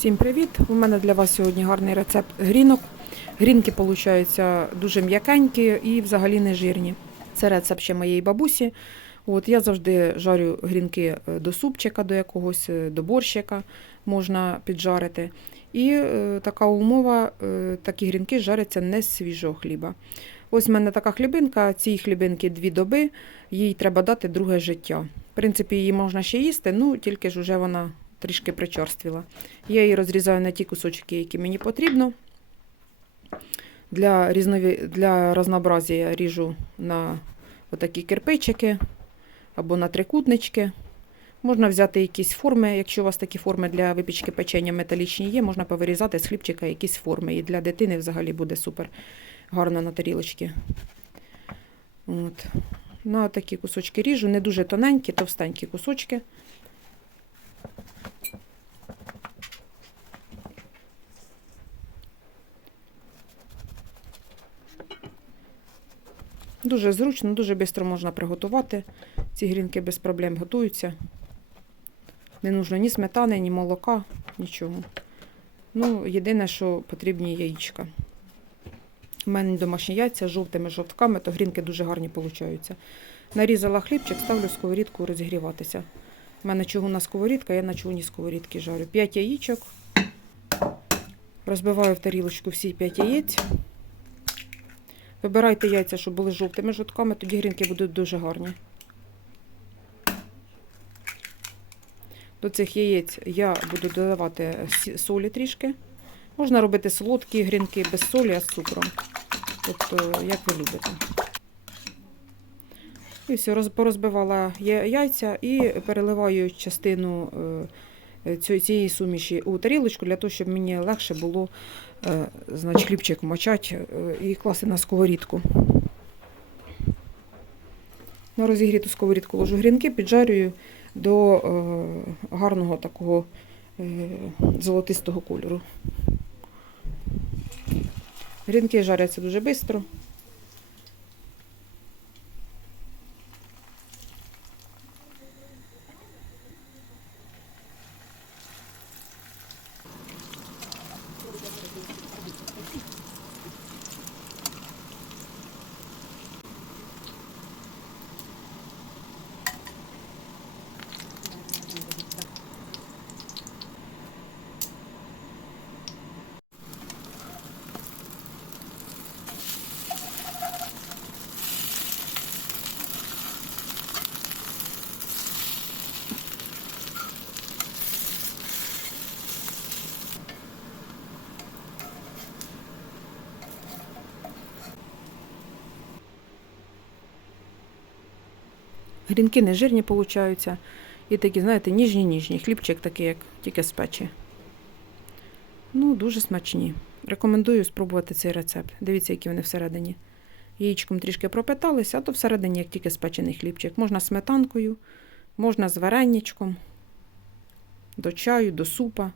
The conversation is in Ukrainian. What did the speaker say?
Всім привіт! У мене для вас сьогодні гарний рецепт грінок. Грінки получаються дуже м'якенькі і взагалі не жирні. Це рецепт ще моєї бабусі. От я завжди жарю грінки е, до супчика, до якогось, е, до борщика можна піджарити. І е, така умова, е, такі грінки жаряться не з свіжого хліба. Ось в мене така хлібинка, цій хлібинки дві доби, їй треба дати друге життя. В принципі, її можна ще їсти, ну тільки ж уже вона трішки причорствіла. Я її розрізаю на ті кусочки, які мені потрібно. Для, різнові... для разнообразія ріжу на отакі кирпичики або на трикутнички. Можна взяти якісь форми, якщо у вас такі форми для випічки печення металічні є, можна повирізати з хлібчика якісь форми. І для дитини взагалі буде супер гарно на тарілочці. От. На такі кусочки ріжу, не дуже тоненькі, товстенькі кусочки. Дуже зручно, дуже швидко можна приготувати. Ці грінки без проблем готуються. Не нужно ні сметани, ні молока, нічого. Ну, єдине, що потрібні яєчка. У мене домашні яйця з жовтими жовтками, то грінки дуже гарні получаються. Нарізала хлібчик, ставлю сковорідку розігріватися. У мене чугунна сковорідка, я на чугунній сковорідці жарю. 5 яєчок. Розбиваю в тарілочку всі 5 яєць. Вибирайте яйця, щоб були жовтими жовтками, тоді грінки будуть дуже гарні. До цих яєць я буду додавати солі трішки. Можна робити солодкі грінки без солі, а з цукром. Тобто, як ви любите. І все, порозбивала яйця і переливаю частину е, цієї- цієї суміші у тарілочку для того, щоб мені легше було е, значить, хлібчик мочати е, і класти на сковорідку. На розігріту сковорідку ложу грінки, піджарюю до е, гарного такого е, золотистого кольору. Грінки жаряться дуже швидко. Грінки не жирні получаються. І такі, знаєте, ніжні-ніжні. Хлібчик такий, як тільки з печі. Ну, дуже смачні. Рекомендую спробувати цей рецепт. Дивіться, які вони всередині. Яєчком трішки пропиталися, а то всередині, як тільки спечений хлібчик. Можна сметанкою, можна з вареннячком, до чаю, до супа.